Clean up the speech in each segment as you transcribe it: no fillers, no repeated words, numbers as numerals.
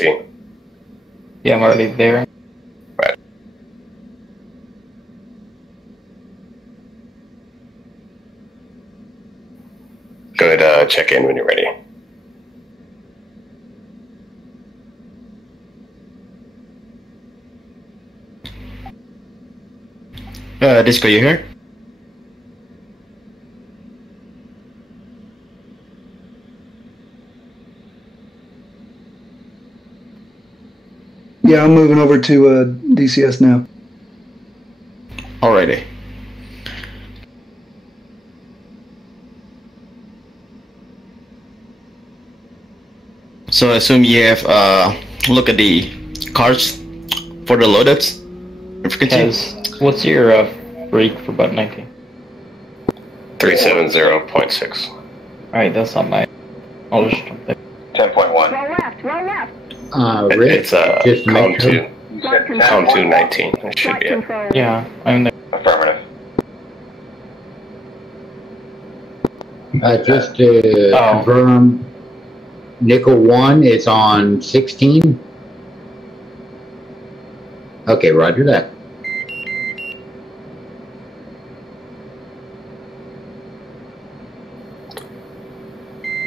19. Yeah, I'm already there. Right. Go ahead, check in when you're ready. Disco, you here? Yeah, I'm moving over to DCS now. Alrighty. So I assume you have look at the cards for the loadouts. What's your break for button 19? 370.6. Alright, that's not my. I'll just jump there. 10.1. Roll left, roll left. It's just to column make sure. 2. Column 219. That should be it. Yeah, I'm there. Affirmative. Just to confirm, nickel 1 is on 16. Okay, roger that.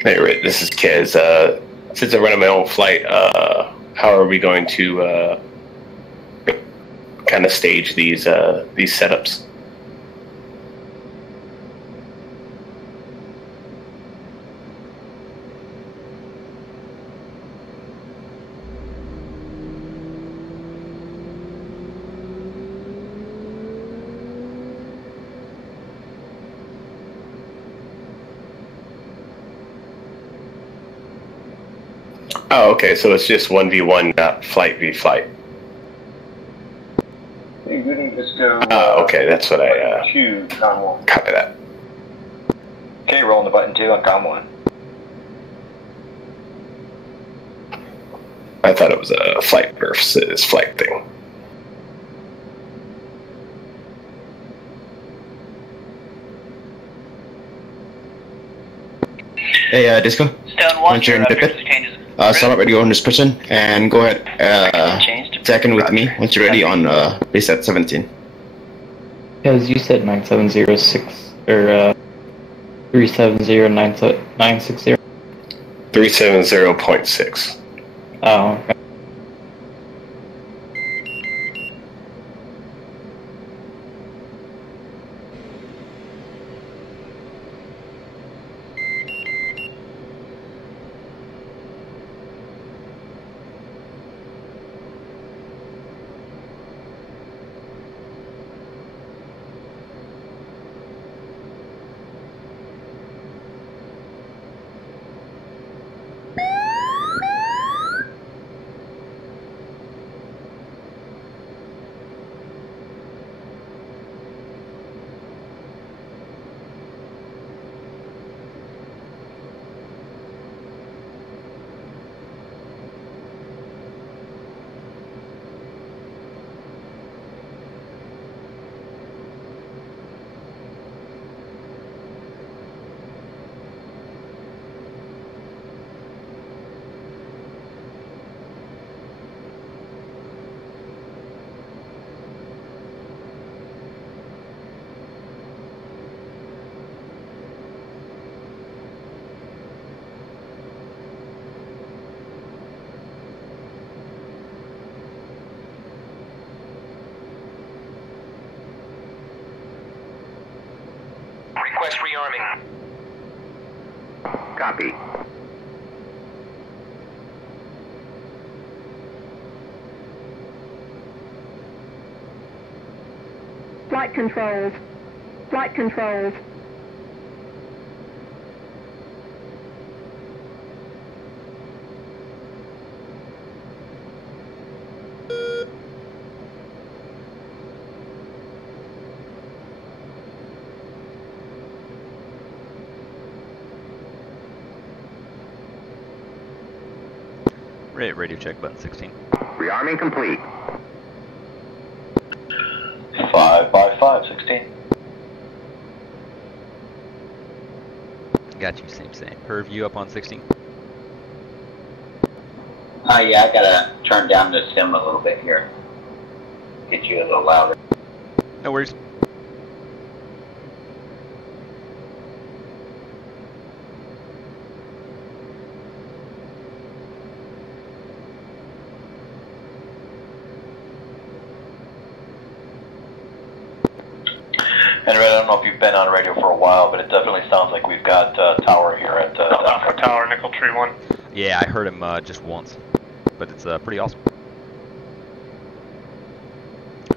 Hey, Rick, this is Kez. Since I run my own flight, how are we going to kind of stage these setups? Oh, okay, so it's just 1v1, not flight v flight. Hey, good evening, Disco. Oh, okay, that's what I COM 1. copy that. Okay, rolling the button 2 on COM 1. I thought it was a flight versus flight thing. Hey, Disco. Stone 1, your changes. Start already on this person and go ahead. Check in with me once you're ready on reset 17. Because you said 9706 or 370-960. 370.6. Oh, okay. Request rearming. Copy. Flight controls. Flight controls. Radio check button 16. Rearming complete. 5 by 5, 16. Got you, same. Purview up on 16. Yeah, I gotta turn down the sim a little bit here. Get you a little louder. No worries. And Red, I don't know if you've been on radio for a while, but it definitely sounds like we've got Tower here at Alpha Tower, Nickel Tree 1. Yeah, I heard him just once, but it's pretty awesome.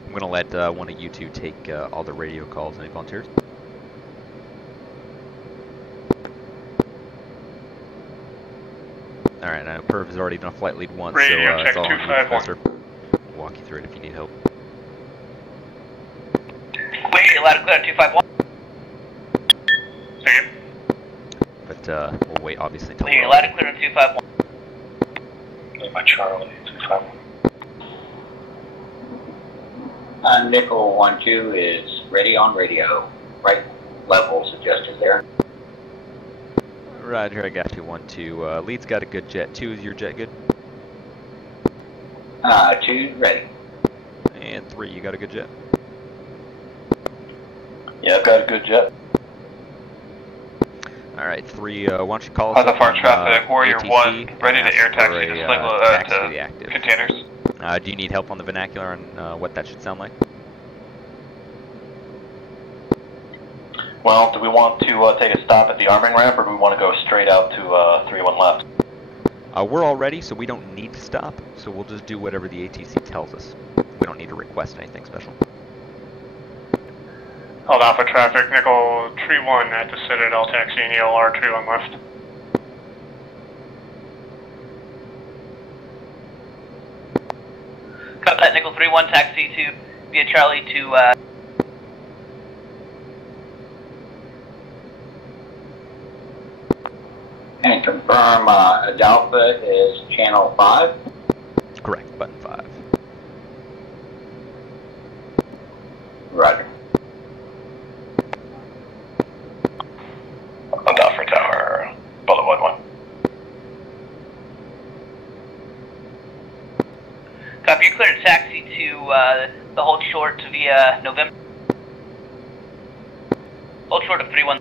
I'm gonna let one of you two take all the radio calls. Any volunteers? Alright, I know Perv has already done a flight lead once, Radio so check it's all on you, 251. Professor. I'll walk you through it if you need help. Wait, loud and clear, 251. Say it. But we'll wait, obviously, until Wait, loud and clear on 251. My Charlie, 251. Nickel 1-2 is ready on radio. Right level suggested there. Roger, I got you. 1-2. Lead's got a good jet. 2, is your jet good? 2 ready. And 3, you got a good jet? Yeah, I've got a good jet. Alright, 3, why don't you call us Other up far on, traffic, Warrior ATC 1, ready and to air ask taxi for to a, taxi to the active. containers. Do you need help on the vernacular on what that should sound like? Well, do we want to take a stop at the arming ramp, or do we want to go straight out to 3-1 left? We're all ready, so we don't need to stop, so we'll just do whatever the ATC tells us. We don't need to request anything special. Hold Alpha traffic, Nickel Tree 1 at the Citadel taxi and ELR Tree 1 left. Copy that, Nickel 3-1, taxi to via Charlie to And confirm Adalpha is channel 5. Correct, button 5. Roger. Alpha Tower, Bullet 1-1. copy. You're clear to taxi to the hold short via November. Hold short of 3-1.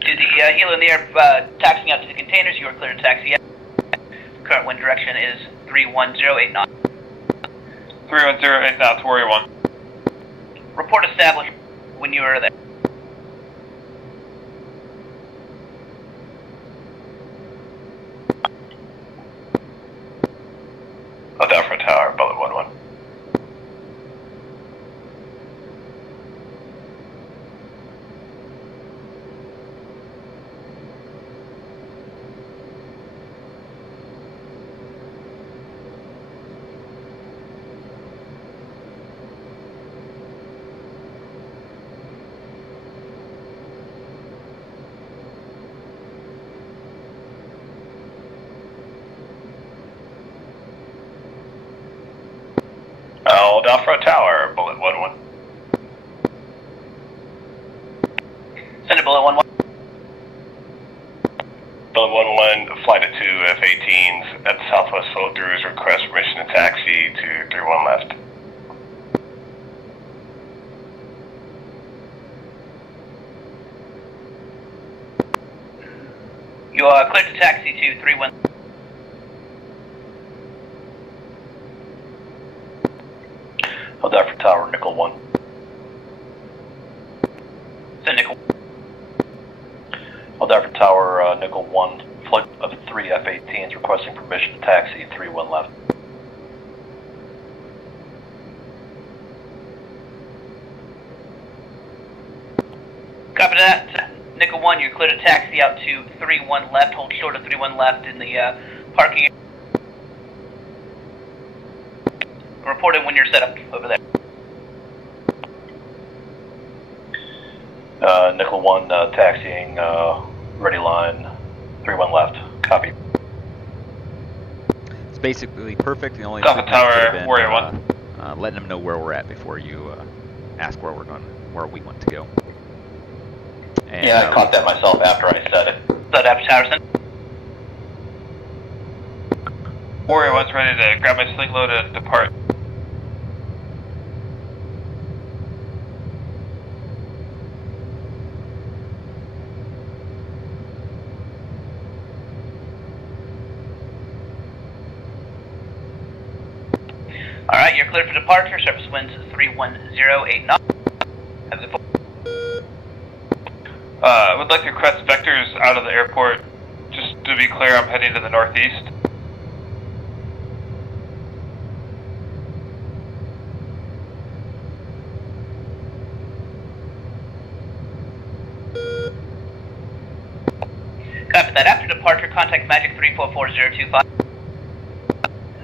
To the helo in the air, taxiing out to the containers, you are clear to taxi. Current wind direction is 31089. 310 knots, Warrior 1. Report established when you are there. Alpha Tower, Bullet 1-1. Alpha Tower, Bullet 1-1. Send a Bullet 1-1. Bullet 1-1, flight of 2 F-18s at Southwest Soldiers, request permission to taxi to 3-1 left. You are clear to taxi to 3-1. Hold out for Tower, Nickel 1. Send Nickel. Hold out for Tower, Nickel 1. Flight of 3 F-18s requesting permission to taxi 3-1 left. Copy that. Nickel 1, you're clear to taxi out to 3-1 left. Hold short of 3-1 left in the parking area. Report in when you're set up over there. Nickel 1, taxiing, ready line, 3-1 left. Copy. It's basically perfect. The only Alpha improvement Tower, could have been, Warrior 1. letting them know where we're at before you ask where we want to go. And, Yeah, I caught that myself after I said it. That after Towerson. Warrior 1's ready to grab my sling load and depart. Alright, you're cleared for departure. Surface winds 31089. Have the I would like to request vectors out of the airport. Just to be clear, I'm heading to the northeast. Copy that. After departure, contact Magic 344025.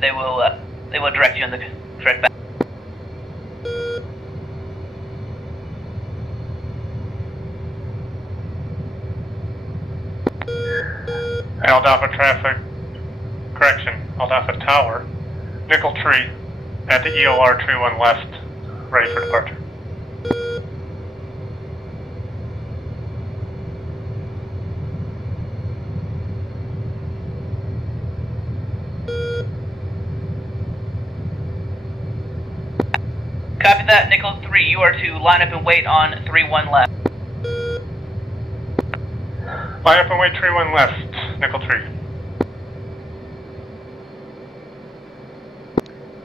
They will direct you in the correct back. Alpha traffic. Correction. Alpha Tower. Nickel Tree. At the EOR Tree 1 left. Ready for departure. Copy that. Nickel 3, you are to line up and wait on 3-1 left. Line up and wait, Tree 1 left. Nickel 3.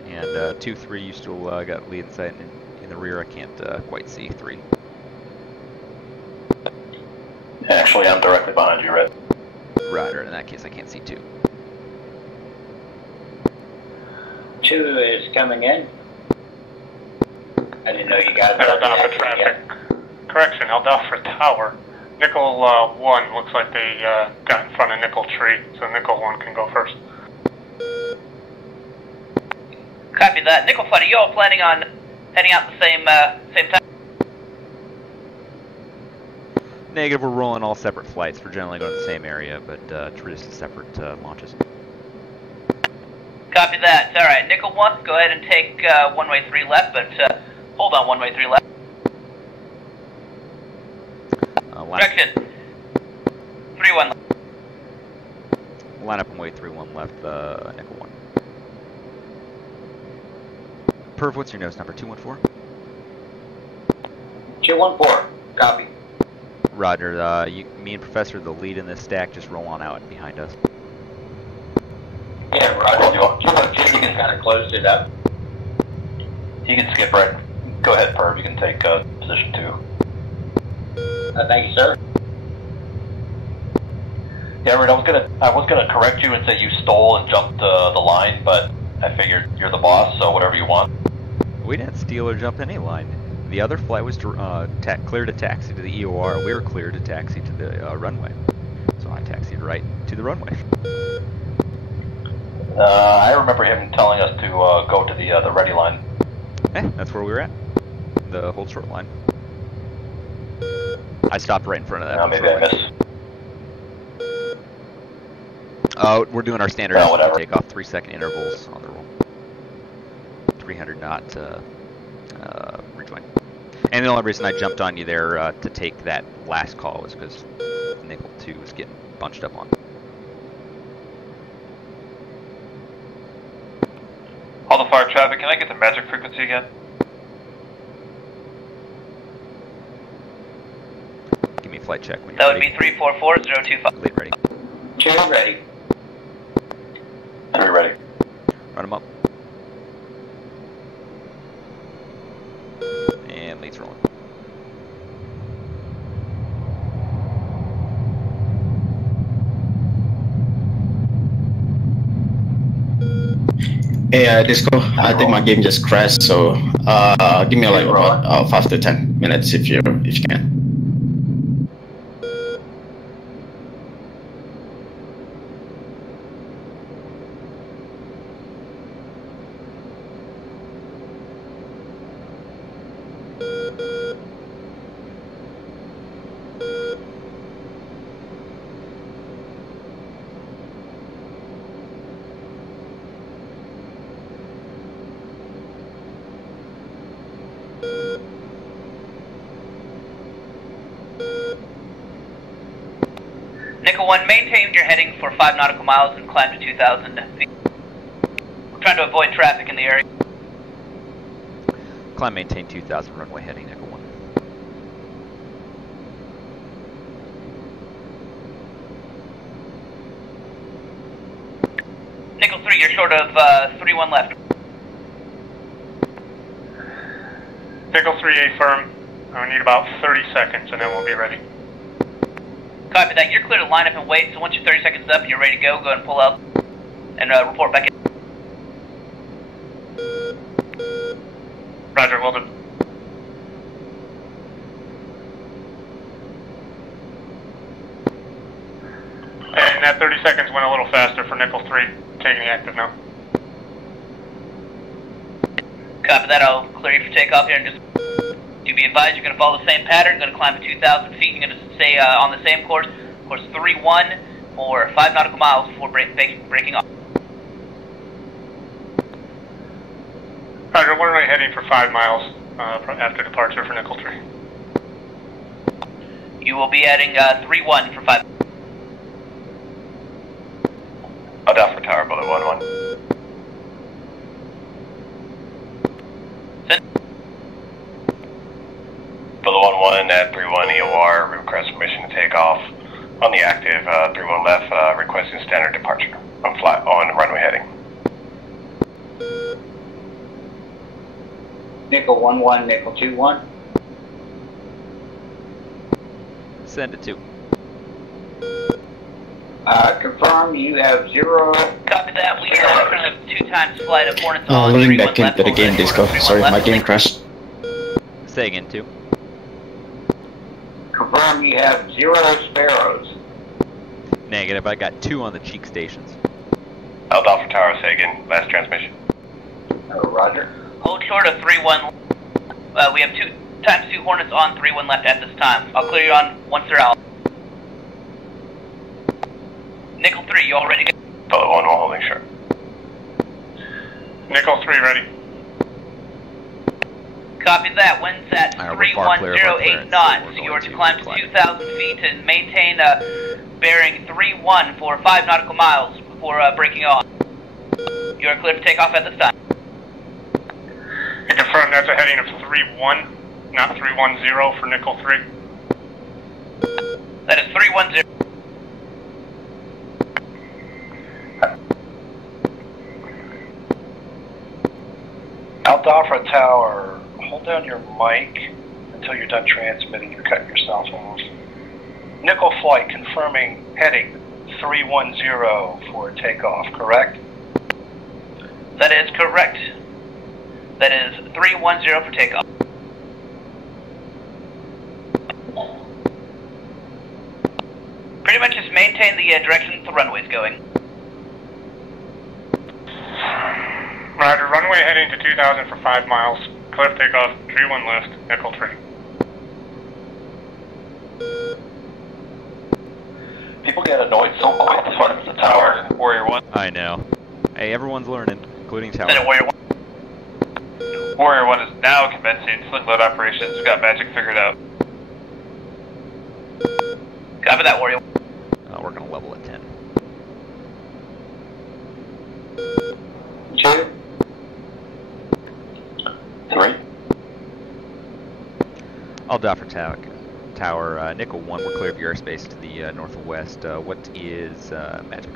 And 2-3, you still got lead in sight, and in the rear I can't quite see 3. Actually, I'm directly behind you, Red. Roger, in that case I can't see 2. 2 is coming in. I didn't know you guys were Alpha traffic. Correction, Alpha Tower. Nickel 1 looks like they got in front of Nickel Tree, so Nickel 1 can go first. Copy that. Nickel Flight, are you all planning on heading out the same time? Negative, we're rolling all separate flights. We're generally going to the same area, but traditionally separate launches. Copy that. Alright, Nickel 1, go ahead and take one-way 3 left, but hold on one-way 3 left. Correction. 3-1 left. Line up and wait 3-1 left, Nickel 1. Perv, what's your nose number? 214? 214. Copy. Roger, me and Professor, the lead in this stack, just roll on out behind us. Yeah, Roger. You can kind of close it up. You can skip right. Go ahead, Perv. You can take position 2. Thank you, sir. Yeah, Red, I was gonna correct you and say you stole and jumped the line, but I figured you're the boss, so whatever you want. We didn't steal or jump any line. The other flight was clear to taxi to the EOR. We were clear to taxi to the runway. So I taxied right to the runway. I remember him telling us to go to the ready line. That's where we were at. The hold short line. I stopped right in front of that. Maybe I missed. Oh, we're doing our standard whatever. takeoff, 3-second intervals on the roll. 300 knot rejoin. And the only reason I jumped on you there to take that last call was because Nickel 2 was getting bunched up on. All the fire traffic, can I get the magic frequency again? Give me a flight check when you're That would ready. be 344025. Lead ready. 2 ready. 3 ready. Run them up. And lead's rolling. Hey, Disco, I think my game just crashed, so give me like about 5 to 10 minutes if you can. Nickel 1, maintain your heading for 5 nautical miles and climb to 2,000 feet. We're trying to avoid traffic in the area. Climb, maintain 2,000 runway heading, Nickel 1. Nickel 3, you're short of 3-1 left. Nickel 3A firm. I need about 30 seconds and then we'll be ready. Copy that. You're clear to line up and wait, so once your 30 seconds is up and you're ready to go, go ahead and pull out and report back in. Roger, well done. And that 30 seconds went a little faster for Nickel 3, taking the active now. Copy that. I'll clear you for takeoff here and just... Do be advised, you're going to follow the same pattern. You're going to climb to 2,000 feet. You're going to stay on the same course, course 3-1, for 5 nautical miles before breaking off. Roger, we're right heading for 5 miles after departure for Nickel 3. You will be adding 3-1 for 5. I'll down for tower, bullet 1-1. Bullet 1-1 at 3-1 EOR, request permission to take off on the active 3-1 left, requesting standard departure on runway heading. Nickel 1-1, Nickel 2-1. Send it to. Confirm you have 0. Copy that. We are going to have 2 times flight of Hornets Oh, on loading 3-1 back left, into the game, Disco. Sorry, my game crashed. Say again, 2. Confirm you have 0 sparrows. Negative, I got 2 on the cheek stations. I'll down for tower, say again, last transmission. Roger. Hold short of 3-1. We have 2 times 2 Hornets on 3-1 left at this time. I'll clear you on once they're out. Nickel 3, you all ready to go? Bullet 1-1 holding short. Nickel 3 ready. Copy that. Wind's at Alright, we're far clear of our 310.8 clearance, knots. so we're You are going to climb to climb. 2,000 feet and maintain bearing 3-1 for 5 nautical miles before breaking off. You are clear to take off at this time. And confirm that's a heading of 3-1, not 310 for Nickel 3. That is 310. Alpha Tower, hold down your mic until you're done transmitting. You're cutting yourself off. Nickel Flight confirming heading 310 for takeoff, correct? That is correct. That is 310 for takeoff. Pretty much just maintain the direction the runway's going. Roger, runway heading to 2,000 for 5 miles. Clear for takeoff, 3-1 left, Nickel 3. People get annoyed so quick in front of the tower. Warrior 1. I know. Hey, everyone's learning, including Tower. That is Warrior 1. Warrior 1 is now commencing sling load operations. We've got magic figured out. Copy that, Warrior 1. We're going to level at 10. 2. 3. I'll dock for Tower. Nickel 1, we're clear of your airspace to the northwest. What is magic?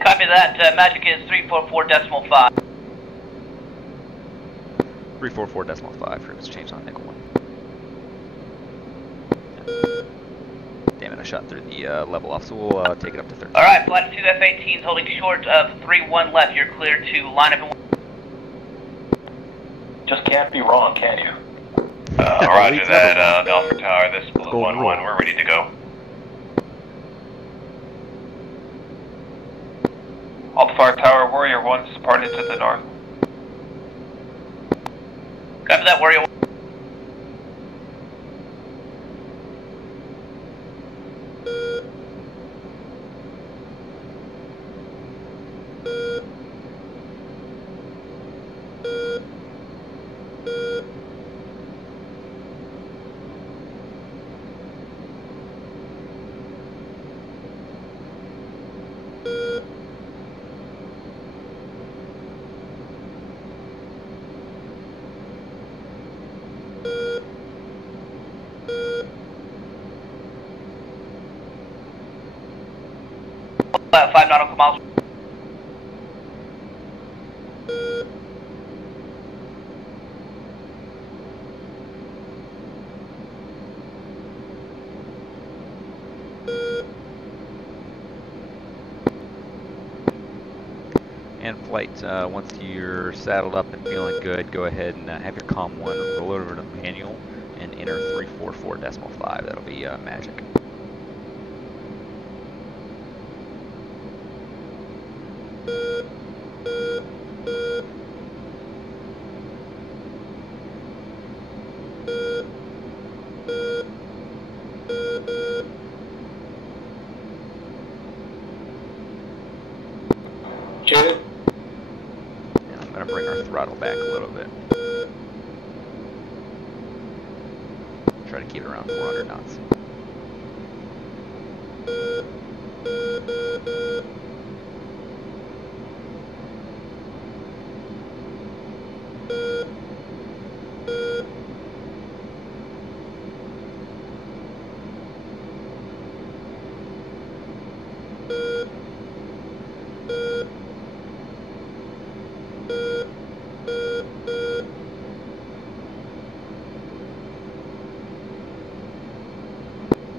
Copy that. Magic is 344.5. 344.5 for its change on Nickel 1. Damn it, I shot through the level off, so we'll take it up to 13. Alright, flight 2 F-18s holding short of 3-1 left. You're clear to line up and... Just can't be wrong, can you? Roger that, Alpha Tower, this is Bullet 1-1, we're ready to go. Alpha Tower, Warrior 1 is departing to the north. Copy that, Warrior 1. 5 nautical miles. And flight, once you're saddled up and feeling good, go ahead and have your COM 1 roll over to manual and enter 344.5. That'll be magic. I'm going to bring our throttle back a little bit. Try to keep it around 400 knots.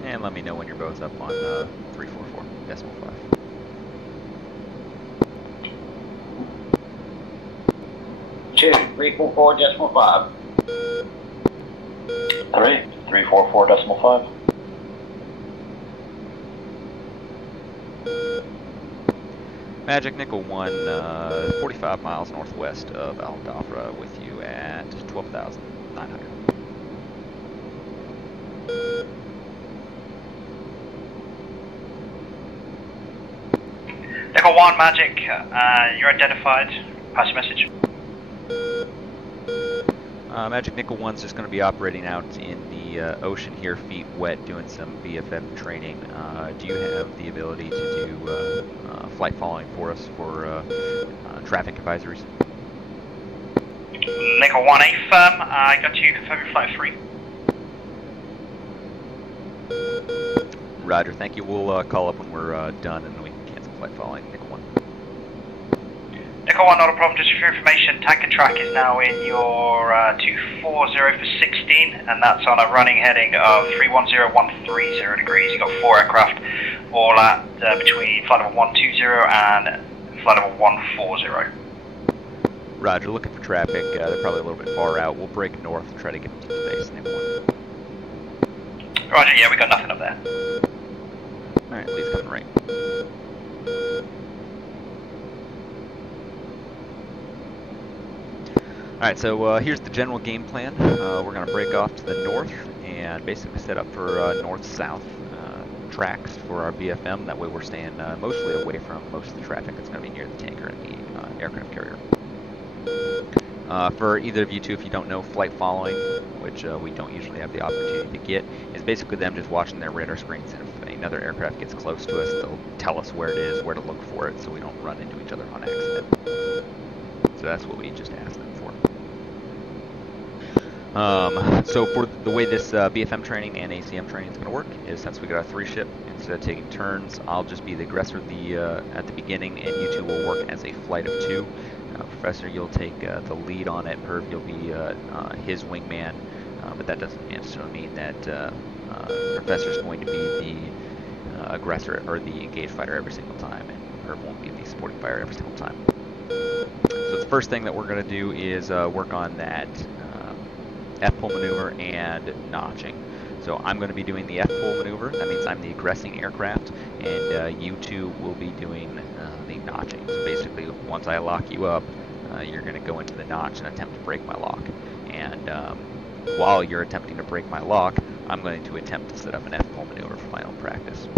And let me know when you're both up on 344.5. Two, 344.5. 344.5. Magic Nickel 1, 45 miles northwest of Al Dhafra with you at 12,900. Nickel 1, Magic, you're identified. Pass your message. Magic Nickel 1's just going to be operating out in the ocean here, feet wet, doing some VFM training. Do you have the ability to do flight following for us for traffic advisories? Nickel 1, A firm. I got you. Confirm your flight 3. Roger, thank you. We'll call up when we're done and we can cancel flight following Nickel 1. Nickel 1, not a problem. Just for your information, tanker track is now in your 240 for 16, and that's on a running heading of 310-130 degrees. You've got 4 aircraft, all at between flight level 120 and flight level 140. Roger, looking for traffic. They're probably a little bit far out. We'll break north and try to get them to space. Nickel 1. Roger, yeah, we got nothing up there. Alright, please come right. Alright, so here's the general game plan. We're going to break off to the north and basically set up for north-south tracks for our BFM. That way we're staying mostly away from most of the traffic that's going to be near the tanker and the aircraft carrier. For either of you two, if you don't know, flight following, which we don't usually have the opportunity to get, is basically them just watching their radar screens, and if another aircraft gets close to us, they'll tell us where it is, where to look for it, so we don't run into each other on accident. So that's what we just asked them for. So for the way this BFM training and ACM training is going to work is, since we got a 3-ship, instead of taking turns, I'll just be the aggressor at the beginning, and you two will work as a flight of 2. Professor, you'll take the lead on it. Perv, you'll be his wingman, but that doesn't necessarily mean that Professor's going to be the aggressor or the engaged fighter every single time, and Perv won't be the supporting fighter every single time. So the first thing that we're going to do is work on that F-pull maneuver and notching. So I'm going to be doing the F-pull maneuver. That means I'm the aggressing aircraft, and you two will be doing the notching. So basically, once I lock you up, you're going to go into the notch and attempt to break my lock. And while you're attempting to break my lock, I'm going to attempt to set up an F-pull maneuver for my own practice.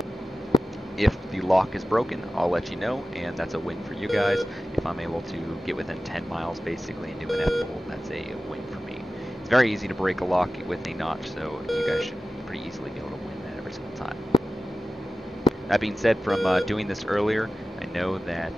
If the lock is broken, I'll let you know, and that's a win for you guys. If I'm able to get within 10 miles basically and do an F-pull, that's a win for me. It's very easy to break a lock with a notch, so you guys should pretty easily be able to win that every single time. That being said, from doing this earlier, I know that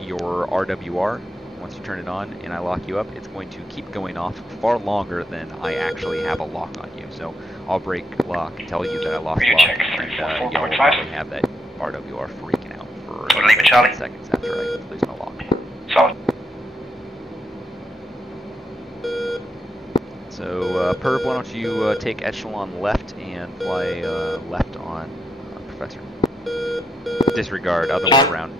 your RWR, once you turn it on and I lock you up, it's going to keep going off far longer than I actually have a lock on you. So I'll break lock, tell you that I lost lock, and you'll probably have that RWR freaking out for leave it, Charlie. seconds after I lose my lock. Solid. So, Perv, why don't you take Echelon left and fly left on Professor. Disregard, other way around.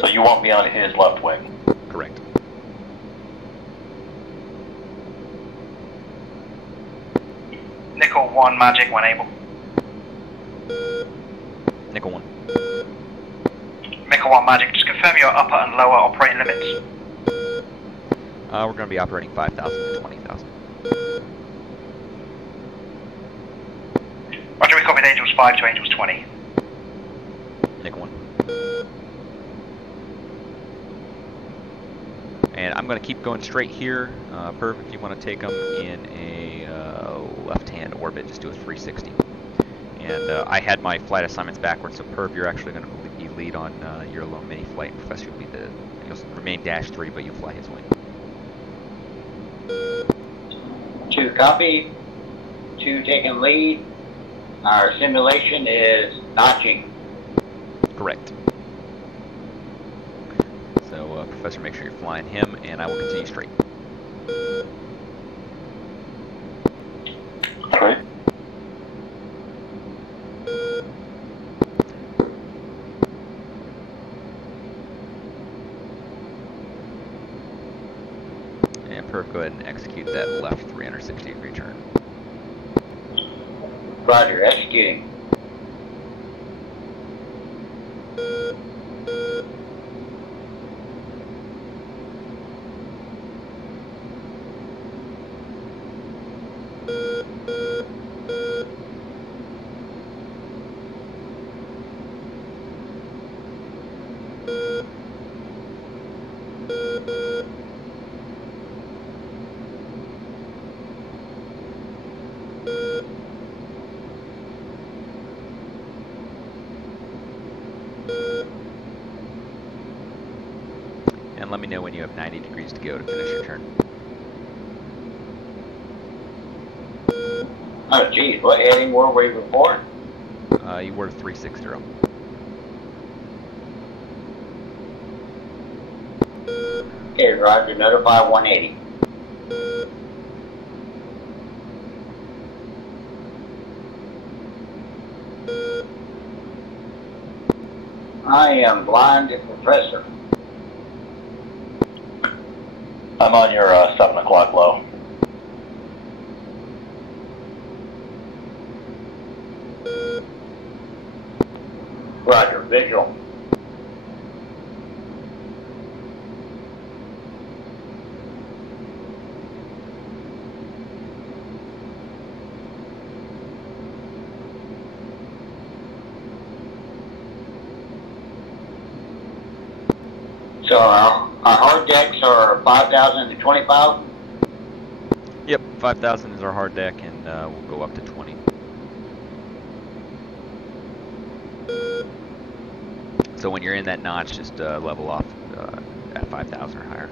So you won't be on his left wing? Correct. Nickel 1, Magic when able. Nickel 1. Nickel 1, Magic, just confirm your upper and lower operating limits. We're going to be operating 5,000 to 20,000. Roger, we copied Angels 5 to Angels 20. Nickel 1. And I'm going to keep going straight here. Perv, if you want to take them in a left-hand orbit, just do a 360. And I had my flight assignments backwards, so Perv, you're actually going to be lead on your lone mini flight. Professor will be you'll remain -3, but you fly his wing. 2 copy. 2 taking lead. Our simulation is notching. Correct. So, Professor, make sure you're flying him, and I will continue straight. Great. And Perf, go ahead and execute that left 360-degree turn. Roger, executing. And let me know when you have 90 degrees to go to finish your turn. Oh, geez, what heading were we before? You were 360. Okay, Roger, notify 180. I am blind Professor. I'm on your 7 o'clock low. Roger, visual. So our hard decks are 5,000 to 20,000? Yep, 5,000 is our hard deck, and we'll go up to 20. So when you're in that notch, just level off at 5,000 or higher.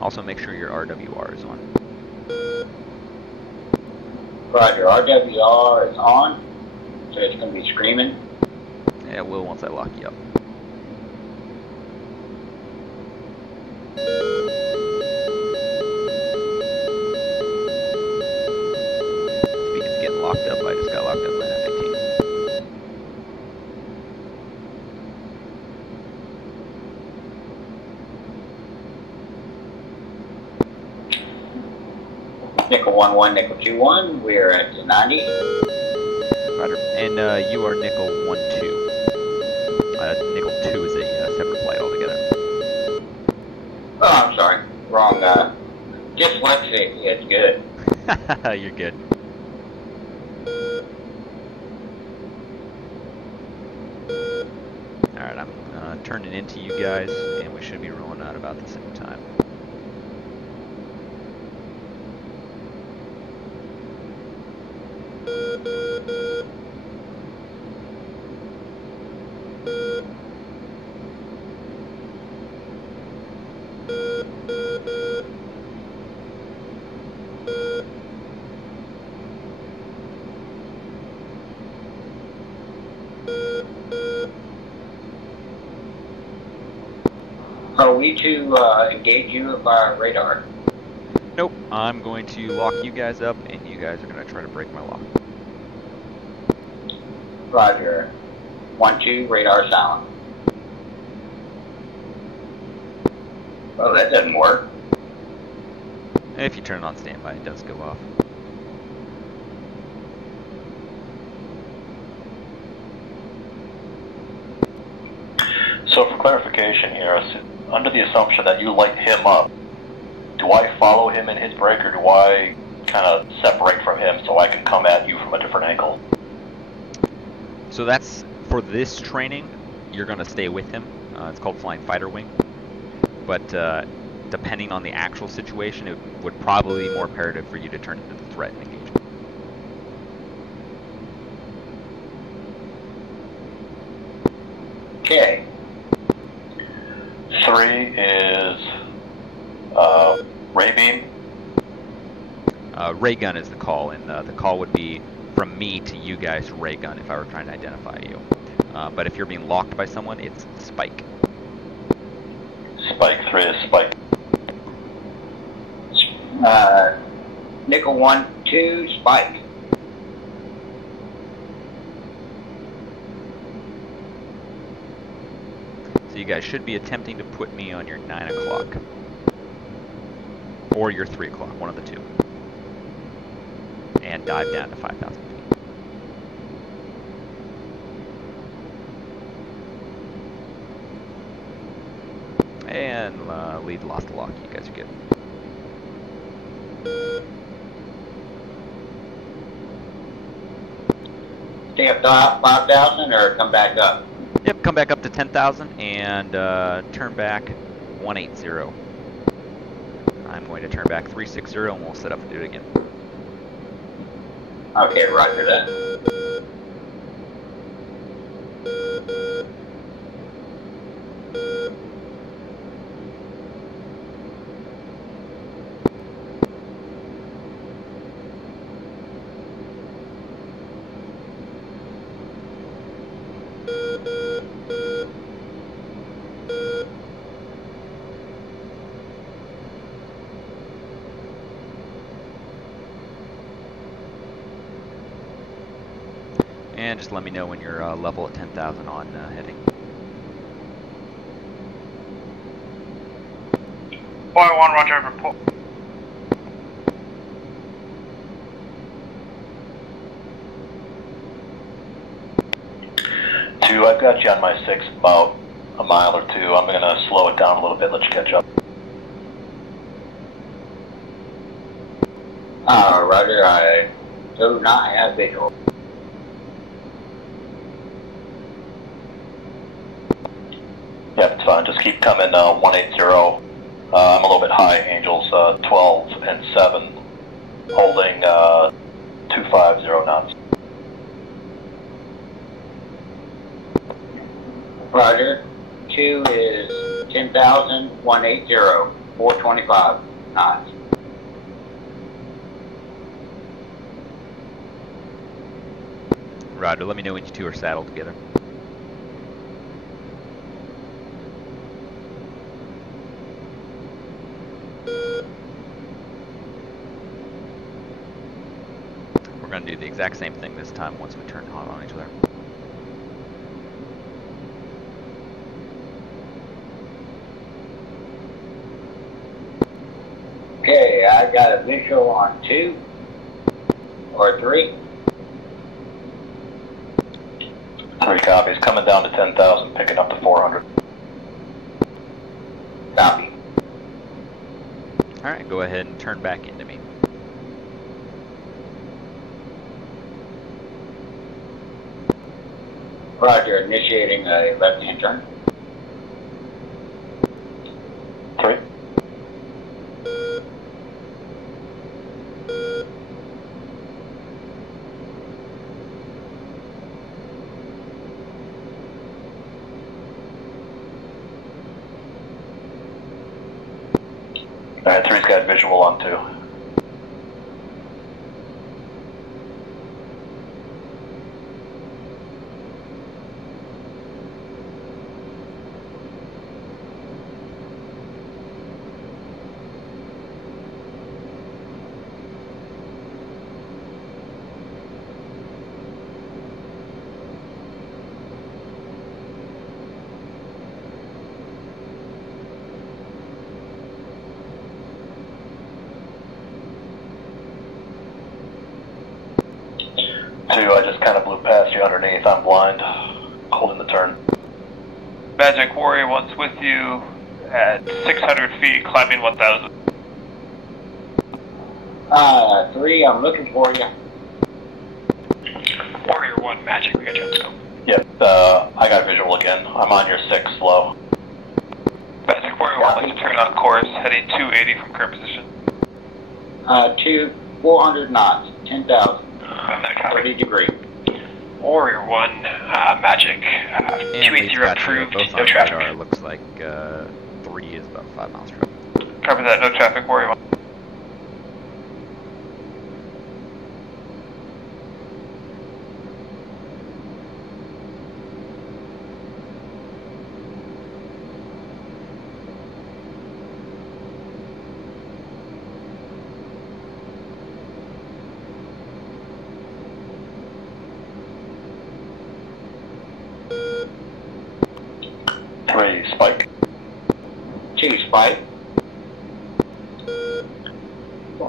Also make sure your RWR is on. Roger, RWR is on, so it's going to be screaming. Yeah, it will once I lock you up. Speaking's getting locked up. I just got locked up by an F-18. Nickel 1-1, Nickel 2-1, we're at 90. Roger. And you are Nickel 1-2. Nickel 2 is a separate flight altogether. Oh, I'm sorry. Wrong. Dyslexic. It's good. You're good. Alright, I'm turning into you guys, and we should be rolling out about the same time. Are we to engage you via radar? Nope, I'm going to lock you guys up, and you guys are going to try to break my lock. Roger. 1-2, radar silent. Oh, that doesn't work. If you turn it on standby, it does go off. So for clarification here, under the assumption that you light him up, do I follow him in his break, or do I kind of separate from him so I can come at you from a different angle? So that's, for this training, you're going to stay with him. It's called Flying Fighter Wing. But depending on the actual situation, it would probably be more imperative for you to turn into the threat and engage. Okay. 3 is ray beam. Ray gun is the call, and the call would be from me to you guys, ray gun, if I were trying to identify you. But if you're being locked by someone, it's spike. Spike 3 is spike. Nickel 1-2, spike. So you guys should be attempting to put me on your 9 o'clock. Or your 3 o'clock, one of the two. And dive down to 5,000 feet. And lead lost the lock, you guys are good. Stay up to 5,000 or come back up? Yep, come back up to 10,000 and turn back 180. I'm going to turn back 360 and we'll set up and do it again. Okay, roger that. And just let me know when you're level at 10,000 on heading. Boy 1, roger, report. Two, I've got you on my 6 about a mile or 2. I'm going to slow it down a little bit, let you catch up. Roger, I do not have visual. Yep, it's fine. Just keep coming 180. I'm a little bit high, Angels 12 and 7, holding 250 knots. Roger. 2 is 10,000, 180, 425 knots. Roger, let me know when you two are saddled together. We're going to do the exact same thing this time once we turn hot on each other. Okay, I got a visual on 2 or 3. 3 copies. Coming down to 10,000, picking up to 400. Copy. Alright, go ahead and turn back into me. Roger, initiating a left-hand turn. 3. Alright, 3's got visual on 2. I just kind of blew past you underneath. I'm blind. Holding the turn. Magic Warrior 1's with you at 600 feet, climbing 1,000. 3, I'm looking for you. Warrior 1, Magic, we got you on scope. Yep, I got visual again. I'm on your 6 low. Magic Warrior 1, like to turn on course, heading 280 from current position. 400 knots, 10,000. 30 degrees. Warrior 1, Magic, 280 approved, no traffic. Radar, looks like 3 is about 5 miles per hour. Copy that, no traffic, Warrior 1. Spike. 2, Spike.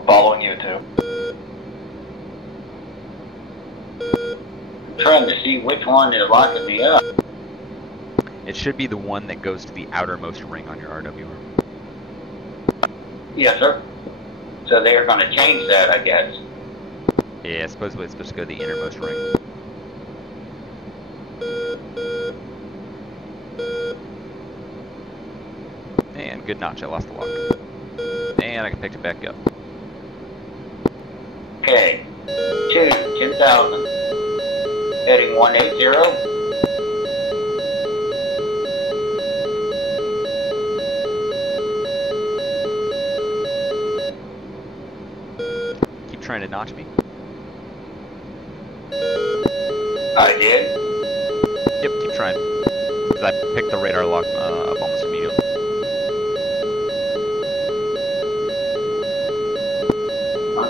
Following you 2. I'm trying to see which one is locking me up. It should be the one that goes to the outermost ring on your RWR. Yes, sir. So they're going to change that, I guess. Yeah, supposedly it's supposed to go to the innermost ring. And good notch, I lost the lock. And I can pick it back up. Okay. 2, 10,000. Heading 180. Keep trying to notch me. I did. Yep, keep trying. Because I picked the radar lock up almost immediately.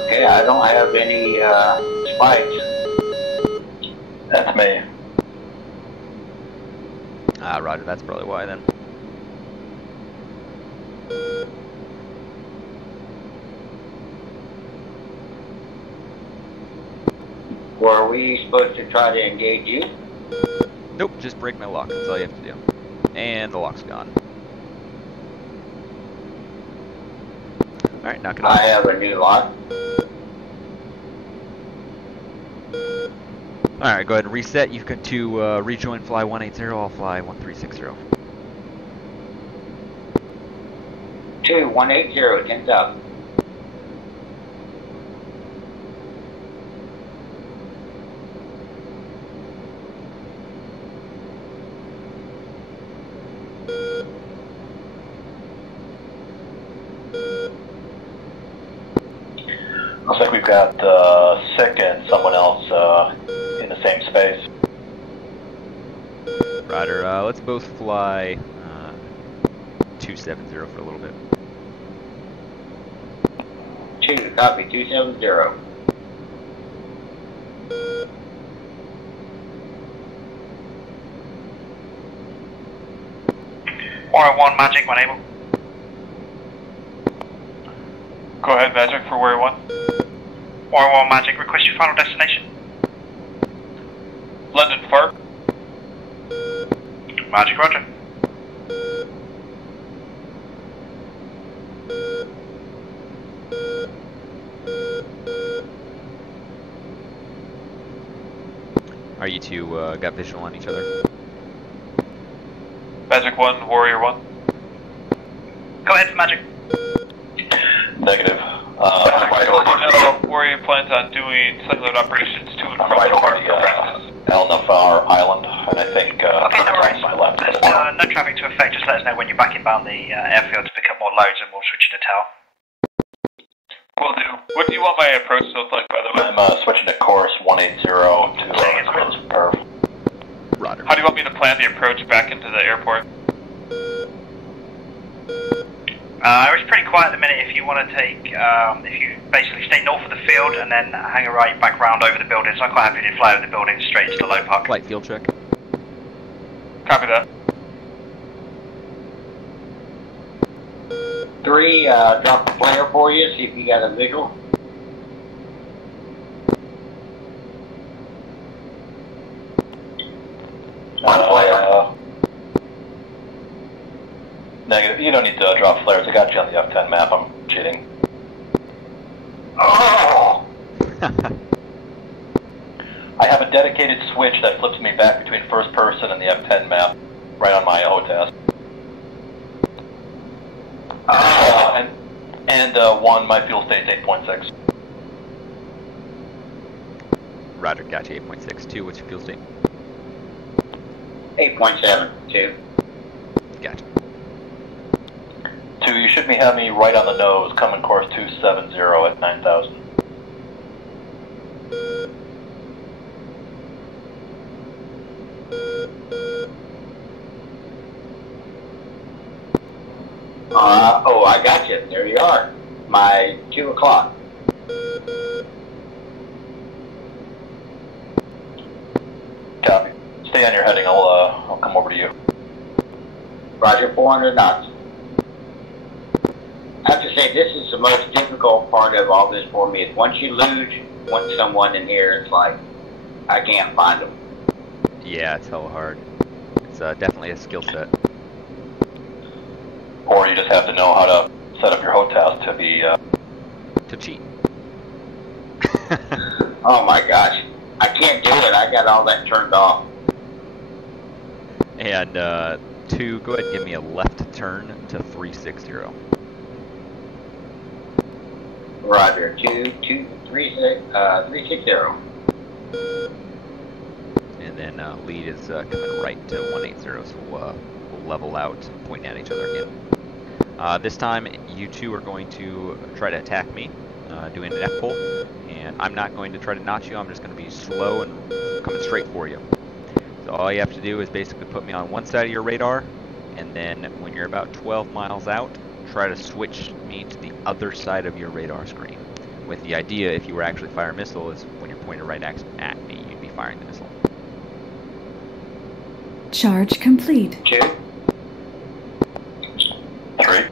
Okay, I don't have any spikes. That's me. Ah, roger, that's probably why then. Were we supposed to try to engage you? Nope, just break my lock, that's all you have to do. And the lock's gone. Alright, knock it off. I have a new lock. Alright, go ahead and reset. You can to rejoin fly 180, I'll fly 1360. 2, 180, 10,000. Looks like we've got Sick and someone else in the same space. Roger, let's both fly 270 for a little bit. 2, copy, 270. Warrior 1, Magic, when able. Go ahead, Magic, for Warrior 1. Warrior 1, Magic, request your final destination. London Far. Magic, roger. Are you two got visual on each other? Magic 1, Warrior 1. Go ahead for Magic. Negative. Warrior plans on doing cyclone operations to and from right the over the El Nafar Island, and I think Okay, no worries. my left. There's no traffic to affect. Just let us know when you're back inbound the airfield to pick up more loads and we'll switch you to tower. Will do. What do you want my approach to look like, by the way? I'm switching to course 180 to close perf. Roger. How do you want me to plan the approach back into the airport? It was pretty quiet at the minute. If you want to take, if you basically stay north of the field and then hang a right back round over the buildings, I'm quite happy to fly over the buildings straight to the low park. Flight field check. Copy that. 3, drop a flare for you, see if you got a visual. One flare. Negative. You don't need to drop flares. I got you on the F10 map. I'm cheating. Oh! I have a dedicated switch that flips me back between first person and the F10 map, right on my OTAS. And 1, my fuel state's 8.6. Roger, gotcha, 8.6. 2, what's your fuel state? 8.72. Gotcha. 2, you should have me right on the nose, coming course 270 at 9,000. Oh, I got you. There you are. My 2 o'clock. Copy. Stay on your heading. I'll come over to you. Roger, 400 knots. I have to say, this is the most difficult part of all this for me. Is once you lose someone in here, it's like, I can't find them. Yeah, it's hella hard. It's definitely a skill set. Or you just have to know how to set up your HOTAS to be... to cheat. Oh my gosh. I can't do it. I got all that turned off. And 2, go ahead and give me a left turn to 360. Roger. 360. And then lead is coming right to 180, so we'll level out, pointing at each other again. This time, you two are going to try to attack me, doing an F-pull, and I'm not going to try to notch you, I'm just going to be slow and coming straight for you. So all you have to do is basically put me on one side of your radar, and then when you're about 12 miles out, try to switch me to the other side of your radar screen. With the idea, if you were actually fire a missile, is when you're pointed right at me, you'd be firing the missile. Charge complete. 2. 3.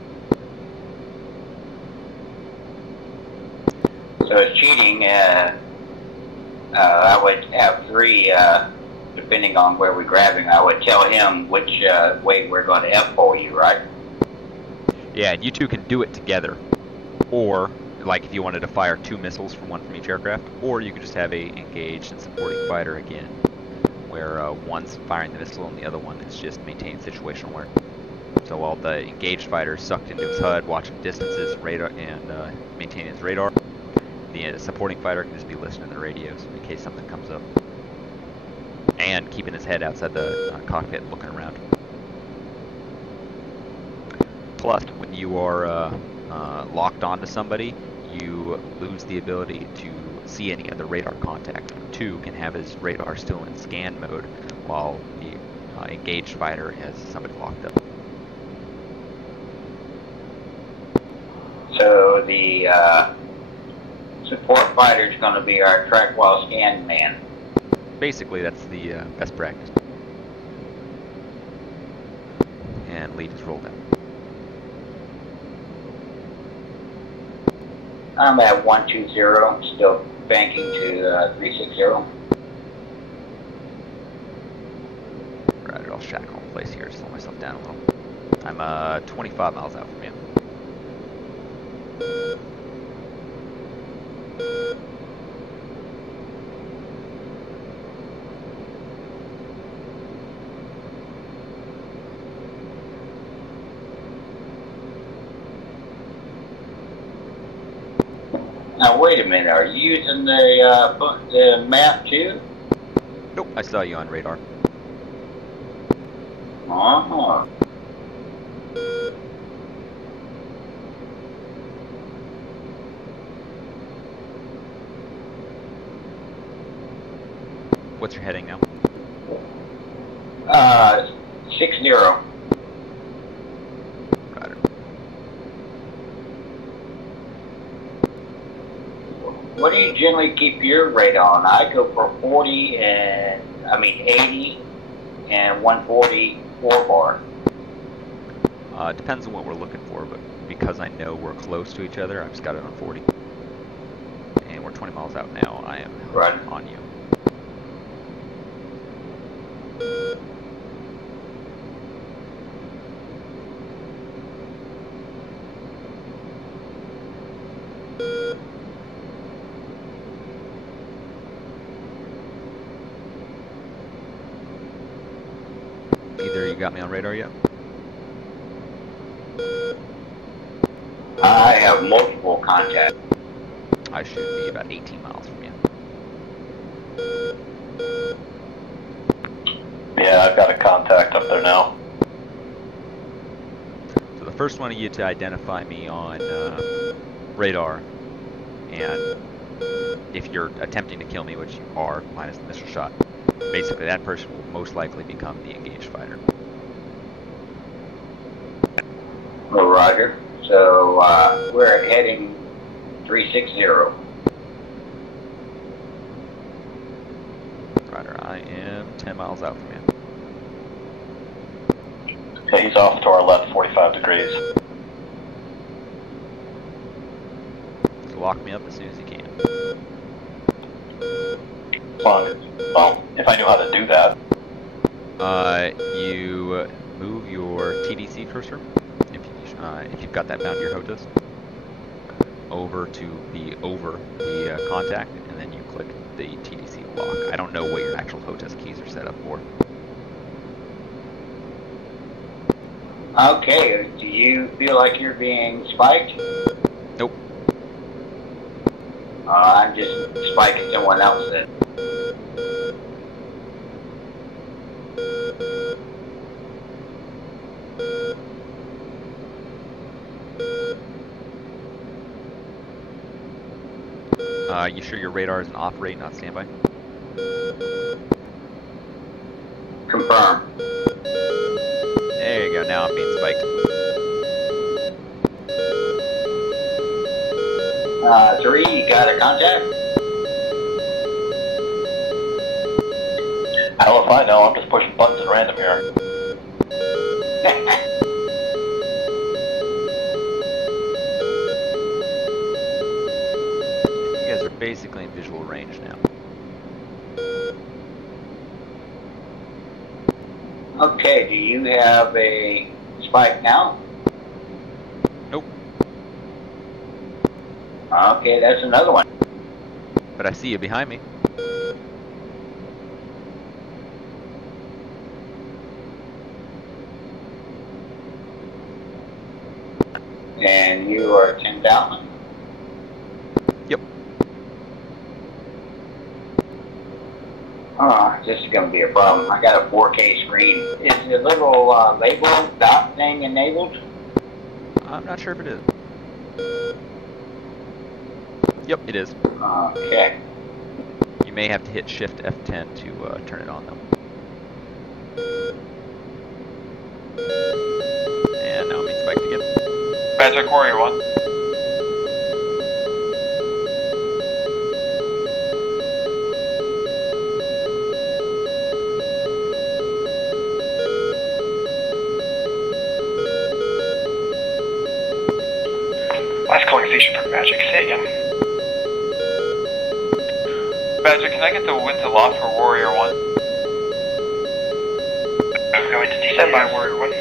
So it's cheating, and I would have 3, depending on where we're grabbing, I would tell him which way we're going to F-pull you, right? Yeah, and you two can do it together. Or, like if you wanted to fire 2 missiles from one from each aircraft, or you could just have a engaged and supporting fighter again, where one's firing the missile and the other one is just maintaining situational awareness. So while the engaged fighter is sucked into his HUD, watching distances, radar, and maintaining his radar, the supporting fighter can just be listening to the radios in case something comes up. And keeping his head outside the cockpit looking around. Plus, when you are locked onto somebody, you lose the ability to see any other radar contact. 2 can have his radar still in scan mode, while the engaged fighter has somebody locked up. So the support fighter is going to be our track while scan man. Basically, that's the best practice. And lead is rolled out. I'm at 120, still banking to 360. Right, I'll shackle in place here, slow myself down a little. I'm 25 miles out from you. Now wait a minute, are you using the map too? Nope, I saw you on radar. Uh-huh. What's your heading now? 60. Roger. What do you generally keep your rate on? I go for 80 and 140 4-bar. Depends on what we're looking for, but because I know we're close to each other, I've just got it on 40. And we're 20 miles out now. I am right on you. Either you got me on radar yet? I have multiple contacts. I should be about 18 miles from you. Yeah, I've got a contact up there now. So the first one of you to identify me on radar, and if you're attempting to kill me, which you are, minus the missile shot, basically that person will most likely become the engaged fighter. Oh, Roger. So we're heading 360. Roger, I am 10 miles out from you. Okay, he's off to our left, 45 degrees. So lock me up as soon as you can. Well, if I knew how to do that. You move your TDC cursor, if you've got that bound to your HOTAS, over to be over the contact, and then you click the TDC lock. I don't know what your actual HOTAS keys are set up for. Okay, do you feel like you're being spiked? Nope. I'm just spiking someone else then. You sure your radar is an operate, not standby? Confirm. There you go, now I'm being spiked. 3, you got a contact? Hell if I know, I'm just pushing buttons at random here. You guys are basically in visual range now. Okay, do you have a spike now? Nope. Okay, that's another one. But I see you behind me. And you are 10,000? Yep. Oh, this is going to be a problem. I got a 4K screen. Is the little label dot thing enabled? I'm not sure if it is. Yep, it is. Okay. You may have to hit Shift F10 to turn it on, though. And now I'm being spiked again. Magic Warrior 1. Last calling station for Magic. Say again. Magic, can I get the wind to lock for Warrior 1? I'm going to DCS. Stand by, Warrior 1.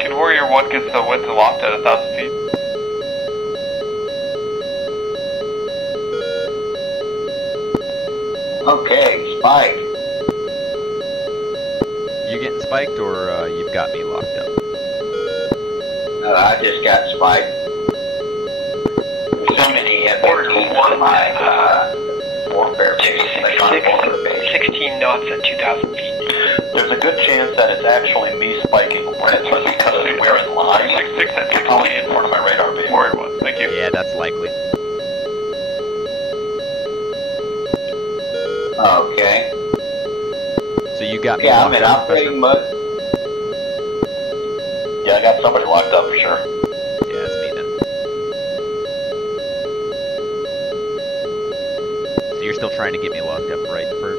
Can Warrior 1 get the wind to lock at 1,000 feet? Okay, spike. You getting spiked, or you've got me locked up? I just got spiked. So many FATs on my warfare base. 16 knots at 2,000 feet. There's a good chance that it's actually me spiking red because we're in line. 6 at 16. Probably in front of my radar beam. Warrior 1, thank you. Yeah, that's likely. Okay. So you got me Yeah, locked I'm in up, operating Professor? mode. Yeah, I got somebody locked up for sure. Yeah, it's me then. So you're still trying to get me locked up, right, Perv?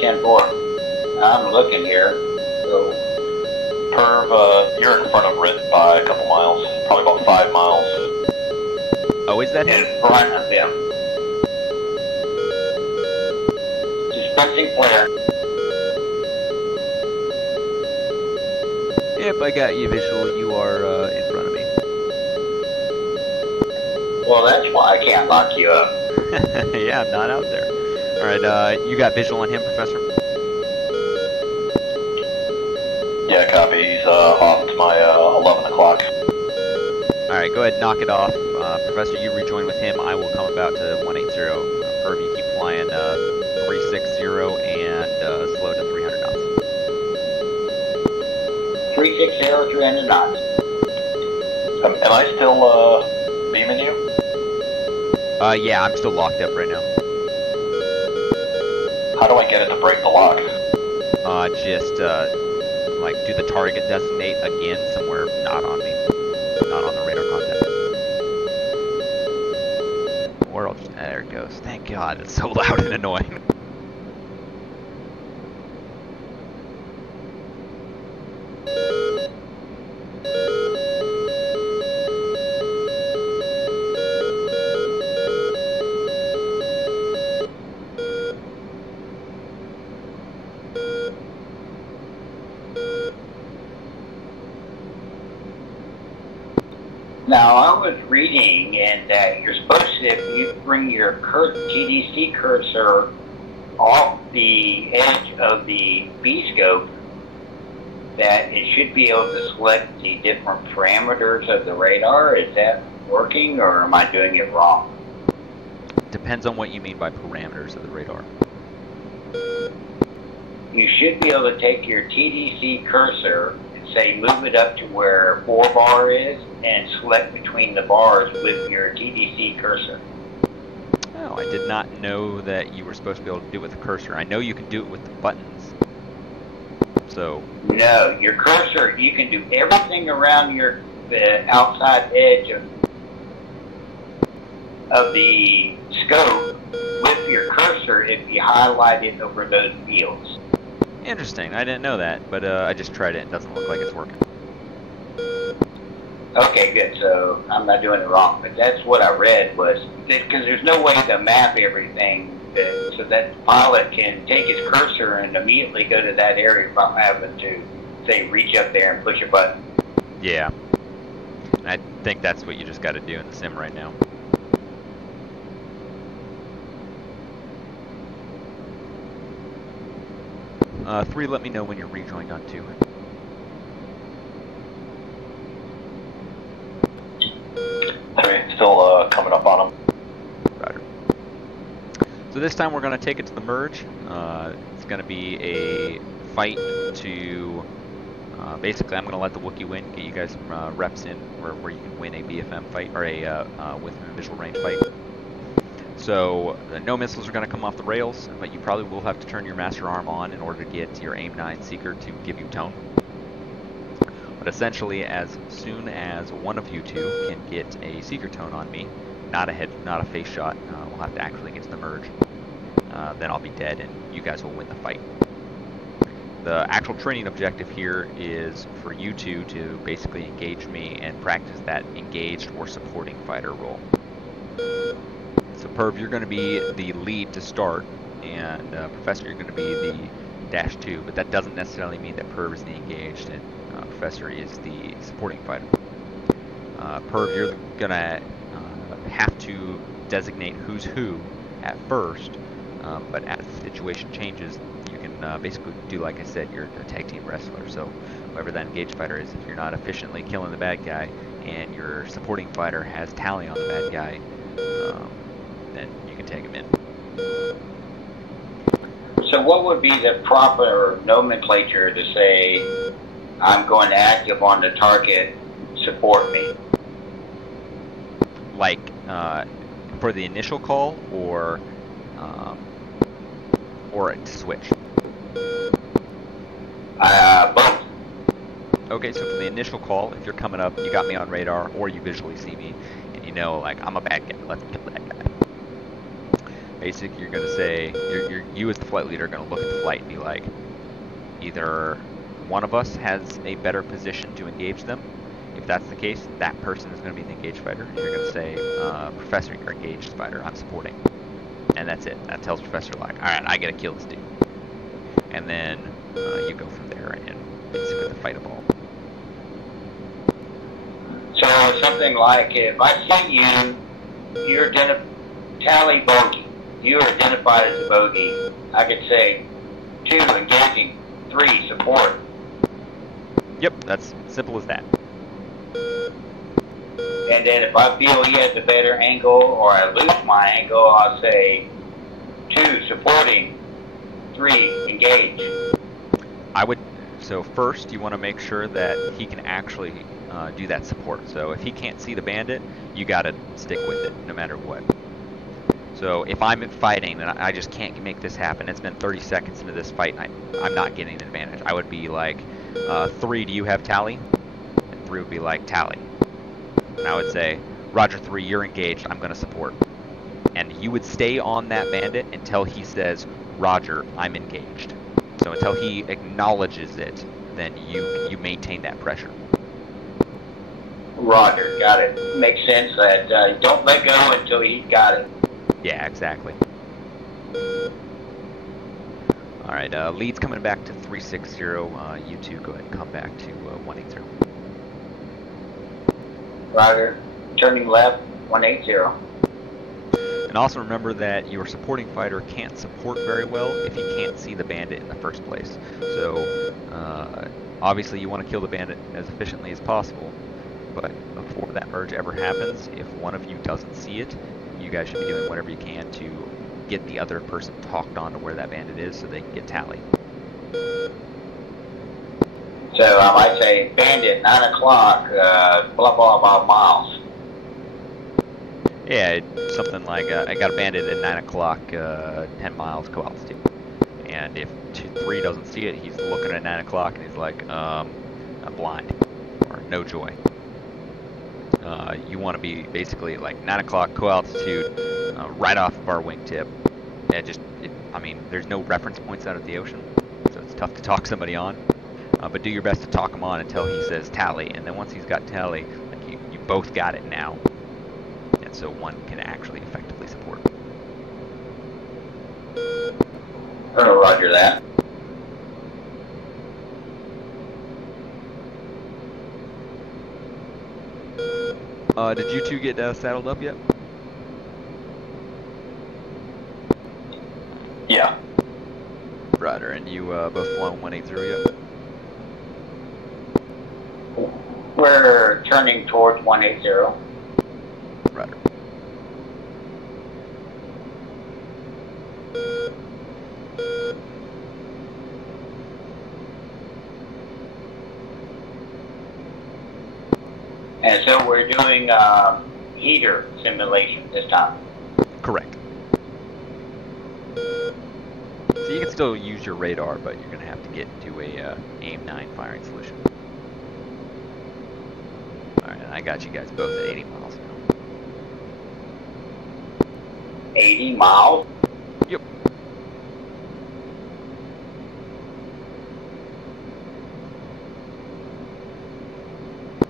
10-4. I'm looking here. So, Perv, you're in front of Rit by a couple miles, probably about 5 miles. Oh, is that him? in front of them. Suspecting flare. Yep, I got you visual. You are in front of me. Well, that's why I can't lock you up. Yeah, I'm not out there. Alright, you got visual on him, Professor? Yeah, copy. He's off to my 11 o'clock. Alright, go ahead, knock it off. Professor, you rejoin with him. I will come about to 180. Perv, you keep flying 360 and slow to 300 knots. 360, 300 knots. Am I still beaming you? Yeah, I'm still locked up right now. How do I get it to break the lock? Just, like, do the target designate again somewhere not on me. Not on the radar contact. Or I'll just, there it goes. Thank God, it's so loud and annoying. Now, I was reading and that you're supposed to, if you bring your TDC cursor off the edge of the B-scope, that it should be able to select the different parameters of the radar. Is that working, or am I doing it wrong? Depends on what you mean by parameters of the radar. You should be able to take your TDC cursor and say move it up to where 4 bar is and select between the bars with your TDC cursor. Oh, I did not know that you were supposed to be able to do it with the cursor. I know you can do it with the buttons. So... No, your cursor, you can do everything around the outside edge of the scope with your cursor if you highlight it over those fields. Interesting, I didn't know that, but I just tried it and it doesn't look like it's working. Okay, good, so I'm not doing it wrong, but that's what I read was, because there's no way to map everything so that the pilot can take his cursor and immediately go to that area without having to, say, reach up there and push a button. Yeah. I think that's what you just got to do in the sim right now. Three, let me know when you're rejoined on 2. Okay, still coming up on him. Roger. So this time we're going to take it to the merge. It's going to be a fight to... basically, I'm going to let the Wookiee win, get you guys some reps in where you can win a BFM fight, or a with visual range fight. So, no missiles are going to come off the rails, but you probably will have to turn your master arm on in order to get your AIM-9 seeker to give you tone. But essentially, as soon as one of you two can get a seeker tone on me, not a face shot, we'll have to actually get to the merge. Then I'll be dead, and you guys will win the fight. The actual training objective here is for you two to basically engage me and practice that engaged or supporting fighter role. So Perv, you're going to be the lead to start, and Professor, you're going to be the -2, but that doesn't necessarily mean that Perv is the engaged and Professor is the supporting fighter. Perv, you're going to have to designate who's who at first, but as the situation changes, you can basically do like I said, you're a tag team wrestler, so whoever that engaged fighter is, if you're not efficiently killing the bad guy, and your supporting fighter has tally on the bad guy, then you can tag him in. So what would be the proper nomenclature to say, I'm going to active on the target, support me? Like, for the initial call, or or to switch? Both. Okay, so for the initial call, if you're coming up, you got me on radar, or you visually see me, and you know, like, I'm a bad guy, let's kill that guy. Basically, you're gonna say, you as the flight leader are gonna look at the flight and be like, either one of us has a better position to engage them. If that's the case, that person is gonna be the engaged fighter. And you're gonna say, Professor, you're engaged fighter, I'm supporting. And that's it. That tells Professor, like, alright, I gotta kill this dude. And then you go from there and basically the fight evolves. So something like, if I see you, you're tally bogey. You are identified as a bogey. I could say 2 engaging, 3 support. Yep, that's simple as that. And then if I feel he has a better angle or I lose my angle, I'll say 2 supporting, 3 engage. So first you want to make sure that he can actually do that support. So if he can't see the bandit, you gotta stick with it no matter what. So if I'm fighting and I just can't make this happen, it's been 30 seconds into this fight and I'm not getting an advantage, I would be like, 3, do you have tally? And 3 would be like, tally. And I would say, Roger 3, you're engaged, I'm going to support. And you would stay on that bandit until he says, Roger, I'm engaged. So until he acknowledges it, then you maintain that pressure. Roger, got it. Makes sense that don't let go until he's got it. Yeah, exactly. Alright, lead's coming back to 360. You two go ahead and come back to 180. Roger. Turning left, 180. And also remember that your supporting fighter can't support very well if he can't see the bandit in the first place. So, obviously you want to kill the bandit as efficiently as possible, but before that merge ever happens, if one of you doesn't see it, you guys should be doing whatever you can to get the other person talked on to where that bandit is so they can get tally. So I might say, bandit, 9 o'clock, blah, blah, blah, miles. Yeah, something like, I got a bandit at 9 o'clock, 10 miles co-altitude. And if 3 doesn't see it, he's looking at 9 o'clock and he's like, I'm blind, or no joy. You want to be basically at like 9 o'clock co-altitude, right off of our wingtip. I mean, there's no reference points out at the ocean, so it's tough to talk somebody on. But do your best to talk him on until he says tally, and then once he's got tally, like you both got it now. And so one can actually effectively support. Roger that. Did you two get saddled up yet? Yeah. Ryder, and you both flown 180 yet? We're turning towards 180. Ryder. And so we're doing heater simulation this time. Correct. So you can still use your radar, but you're going to have to get into a AIM-9 firing solution. Alright, I got you guys both at 80 miles now. 80 miles? Yep.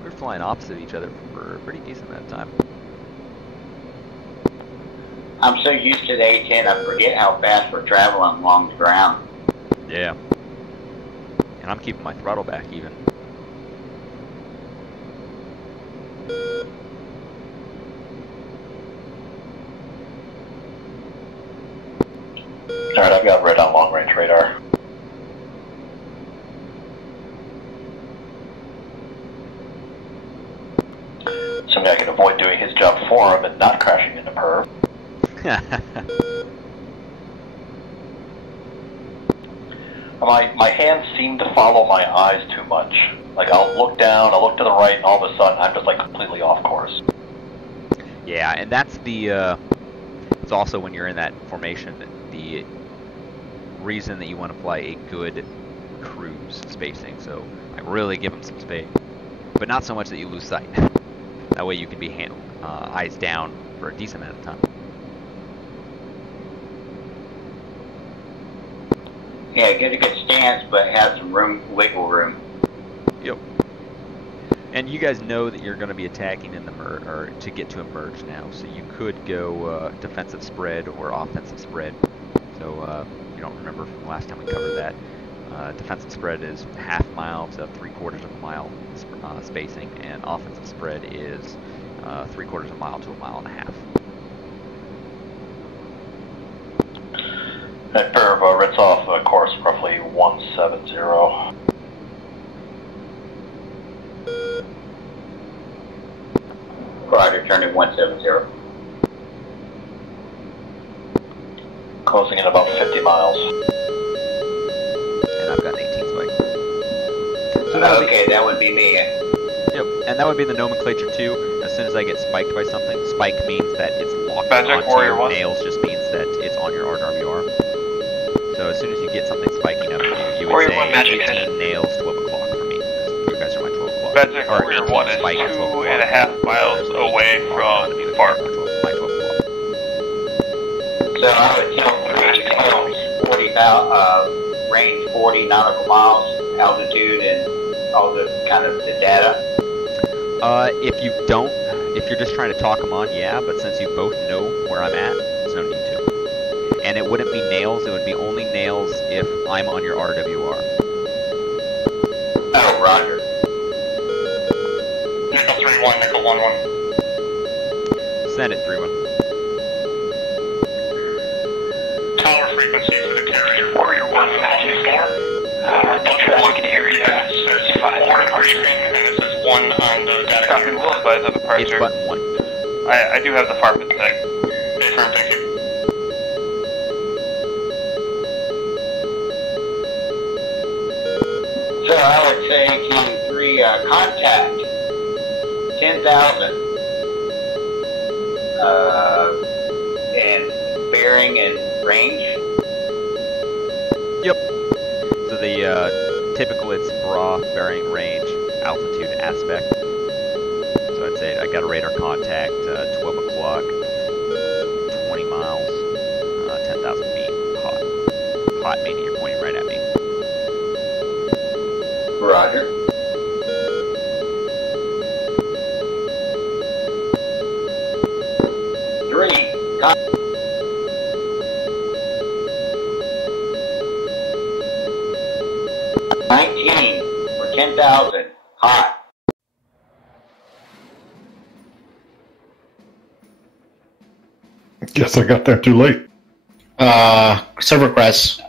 We're flying opposite each other for a pretty decent amount of time. I'm so used to the A-10, I forget how fast we're traveling along the ground. Yeah. And I'm keeping my throttle back even. Alright, I've got red on long range radar. Assuming I can avoid doing his job for him and not crashing into perv. My hands seem to follow my eyes too much. Like, I'll look down, I'll look to the right, and all of a sudden I'm just like completely off course. Yeah, and that's the It's also when you're in that formation, the reason that you want to fly a good cruise spacing. So like really give them some space, but not so much that you lose sight. That way you can be eyes down for a decent amount of time. Yeah, get a good stance, but have some wiggle room. Yep. And you guys know that you're going to be attacking in the merge, or to get to a merge now, so you could go defensive spread or offensive spread. So you don't remember from the last time we covered that. Defensive spread is half mile to 3/4 of a mile spacing, and offensive spread is 3/4 of a mile to 1.5 miles. That pair of Ritz-off course roughly 170. Roger, turning 170. Closing in about 50 miles. And I've got an 18 spike. So that that would be me. Yep, and that would be the nomenclature too. As soon as I get spiked by something, spike means that it's locked Magic onto Warrior you. 1. Nails just means that it's on your RWR. So as soon as you get something spiking up, you would Warrior say 1 magic 18 nails, 12 o'clock for me. Because you guys are my 12 o'clock. Magic Or Warrior 18 1 is spike at 12 o'clock. 2.5 miles away from Far. My 12 o'clock. So I would tell 40 range 40 nautical miles, altitude, and all the kind of the data. If you're just trying to talk them on, yeah, but since you both know where I'm at, there's no need to. And it wouldn't be nails, it would be only nails if I'm on your RWR. Oh, roger. Nickel 3-1, Nickel 1-1. Send it 3-1. Tower frequency for the carrier. Warrior 1 Magic 4. Looking area. It says 4 departure and it says 1 on the data. Copy, we'll advise of departure. It's button 1. I do have the Farfit tag. Affirm, thank you. So I would say King3 contact 10,000 and bearing and range. Yep. So the typical, it's bra, bearing, range, altitude, aspect. So I'd say I got a radar contact 12 o'clock, 20 miles, 10,000 feet, hot. Hot meaning you're pointing right at me. Roger. Three. 19 for 10,000. Hot. Guess I got there too late. Server crest